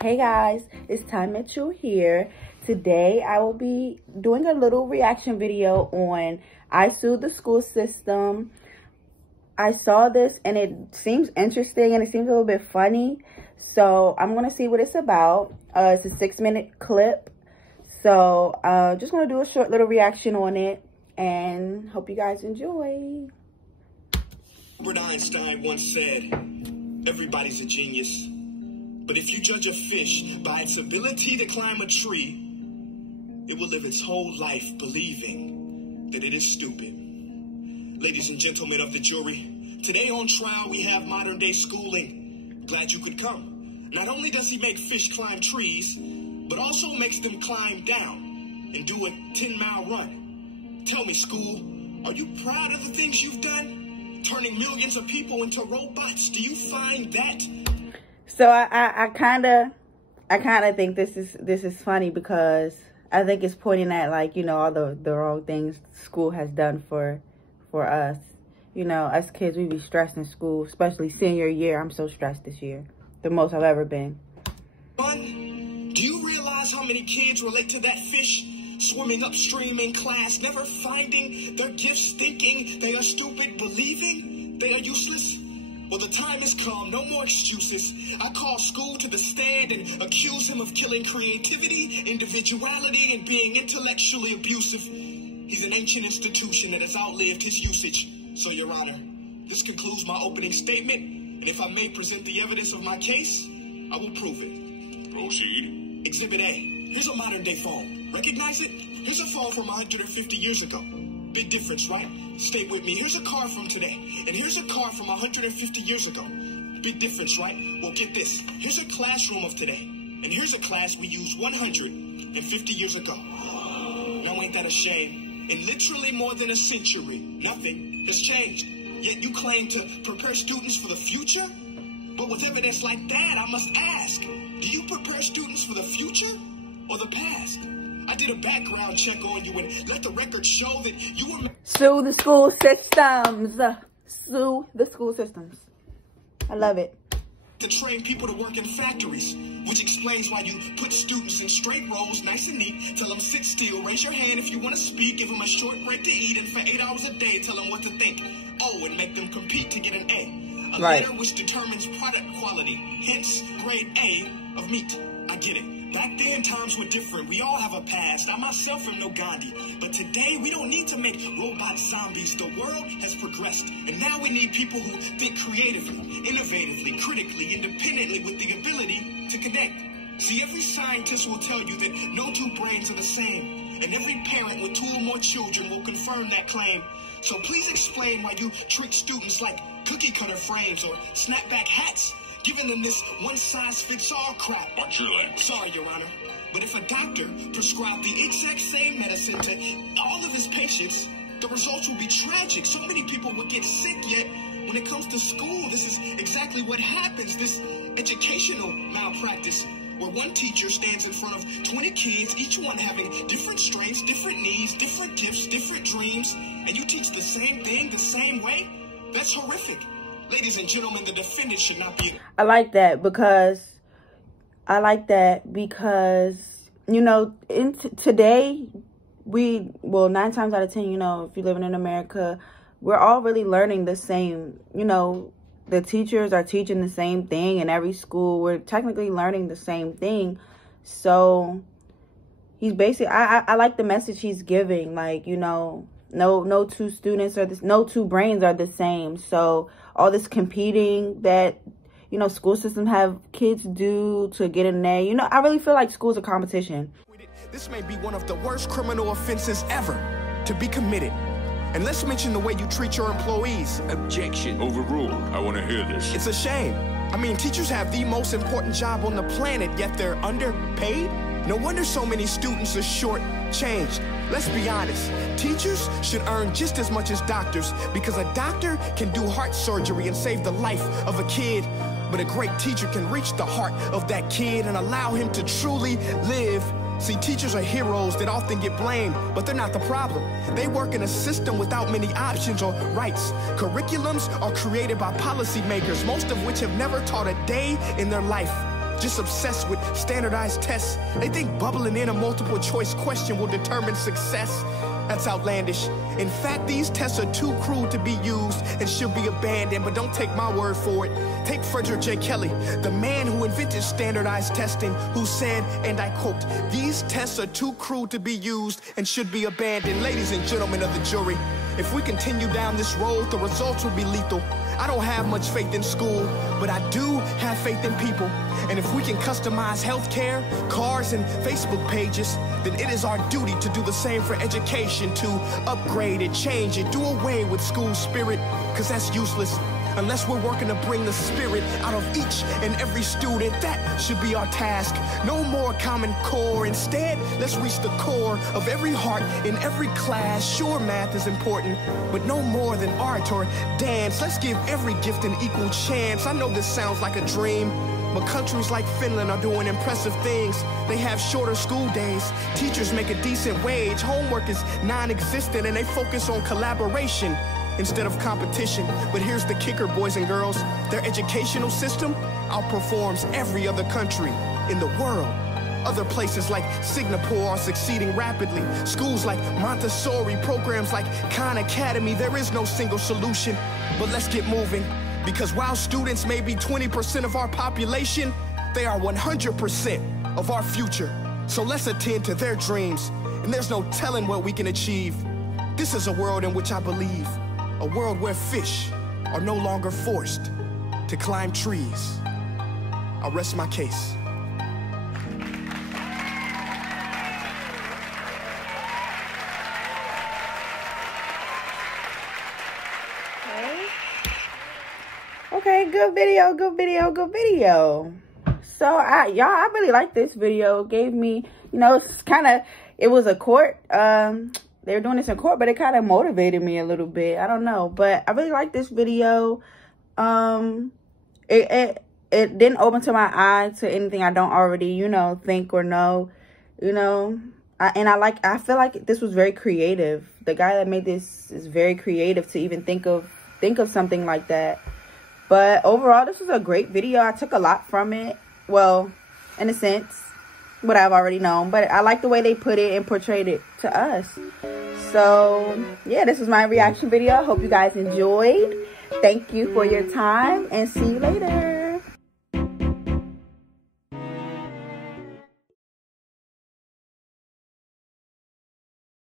Hey guys, it's Tai Mitchell here. Today I will be doing a little reaction video on I Sued the School System. I saw this and it seems interesting and it seems a little bit funny. So I'm going to see what it's about. It's a 6-minute clip. So just going to do a short little reaction on it and hope you guys enjoy. Albert Einstein once said, everybody's a genius. But if you judge a fish by its ability to climb a tree, it will live its whole life believing that it is stupid. Ladies and gentlemen of the jury, today on trial we have modern day schooling. Glad you could come. Not only does he make fish climb trees, but also makes them climb down and do a 10-mile run. Tell me, school, are you proud of the things you've done? Turning millions of people into robots, do you find that? So I kind of think this is funny because I think it's pointing at, like, you know, all the wrong things school has done for us. You know, us kids, we be stressed in school, especially senior year. I'm so stressed this year, the most I've ever been. Do you realize how many kids relate to that fish swimming upstream in class, never finding their gifts, thinking they are stupid, believing they are useless? Well, the time has come. No more excuses. I call school to the stand and accuse him of killing creativity, individuality, and being intellectually abusive. He's an ancient institution that has outlived his usage. So, Your Honor, this concludes my opening statement, and if I may present the evidence of my case, I will prove it. Proceed. Exhibit A. Here's a modern-day phone. Recognize it? Here's a phone from 150 years ago. Big difference, right? Stay with me. Here's a car from today, and here's a car from 150 years ago. Big difference, right? Well, get this. Here's a classroom of today, and here's a class we used 150 years ago. Now, ain't that a shame? In literally more than a century, nothing has changed. Yet you claim to prepare students for the future? But with evidence like that, I must ask, do you prepare students for the future or the past? I did a background check on you and let the record show that you were... Sue the school systems. Sue the school systems. I love it. To train people to work in factories, which explains why you put students in straight rows, nice and neat, tell them sit still, raise your hand if you want to speak, give them a short break to eat, and for 8 hours a day, tell them what to think. Oh, and make them compete to get an A. A letter which determines product quality, hence grade A of meat. I get it. Back then, times were different. We all have a past. I myself am no Gandhi. But today, we don't need to make robot zombies. The world has progressed. And now we need people who think creatively, innovatively, critically, independently, with the ability to connect. See, every scientist will tell you that no two brains are the same. And every parent with 2 or more children will confirm that claim. So please explain why you trick students like cookie cutter frames or snapback hats, giving them this one-size-fits-all crap. Watch your lip. Sorry, Your Honor. But if a doctor prescribed the exact same medicine to all of his patients, the results would be tragic. So many people would get sick, yet when it comes to school, this is exactly what happens. This educational malpractice, where one teacher stands in front of 20 kids, each one having different strengths, different needs, different gifts, different dreams, and you teach the same thing the same way? That's horrific. Ladies and gentlemen, the defendant should not be... I like that because, you know, today, 9 times out of 10, you know, if you're living in America, we're all really learning the same, you know, the teachers are teaching the same thing in every school. We're technically learning the same thing. So he's basically, I like the message he's giving, like, you know, no two students are this, no two brains are the same. So all this competing that, you know, school systems have kids do to get an A, you know, I really feel like school's a competition. This may be one of the worst criminal offenses ever to be committed. And let's mention the way you treat your employees. Objection. Overruled. I want to hear this. It's a shame. I mean, teachers have the most important job on the planet, yet they're underpaid. No wonder so many students are short-changed. Let's be honest. Teachers should earn just as much as doctors, because a doctor can do heart surgery and save the life of a kid. But a great teacher can reach the heart of that kid and allow him to truly live. See, teachers are heroes that often get blamed, but they're not the problem. They work in a system without many options or rights. Curriculums are created by policymakers, most of which have never taught a day in their life. just obsessed with standardized tests. They think bubbling in a multiple choice question will determine success. That's outlandish. In fact, these tests are too crude to be used and should be abandoned, but don't take my word for it. Take Frederick J. Kelly, the man who invented standardized testing, who said, and I quote, "These tests are too crude to be used and should be abandoned." Ladies and gentlemen of the jury, if we continue down this road, the results will be lethal. I don't have much faith in school, but I do have faith in people. And if we can customize healthcare, cars, and Facebook pages, then it is our duty to do the same for education, to upgrade it, change it, do away with school spirit, because that's useless. Unless we're working to bring the spirit out of each and every student, that should be our task. No more Common Core. Instead, let's reach the core of every heart in every class. Sure, math is important, but no more than art or dance. Let's give every gift an equal chance. I know this sounds like a dream, but countries like Finland are doing impressive things. They have shorter school days. Teachers make a decent wage. Homework is non-existent, and they focus on collaboration instead of competition. But here's the kicker, boys and girls. Their educational system outperforms every other country in the world. Other places like Singapore are succeeding rapidly. Schools like Montessori, programs like Khan Academy, there is no single solution. But let's get moving, because while students may be 20% of our population, they are 100% of our future. So let's attend to their dreams, and there's no telling what we can achieve. This is a world in which I believe. A world where fish are no longer forced to climb trees. I'll rest my case. Okay, good video, good video, good video. So I really like this video. It gave me, you know, it was a court, they were doing this in court, but it kind of motivated me a little bit. I don't know, but I really like this video. It didn't open to my eye to anything I don't already, you know, think or know, you know. I feel like this was very creative. The guy that made this is very creative to even think of something like that. But overall, this was a great video. I took a lot from it. Well, in a sense, what I've already known, but I like the way they put it and portrayed it to us. So yeah, this is my reaction video. I hope you guys enjoyed. Thank you for your time, and see you later.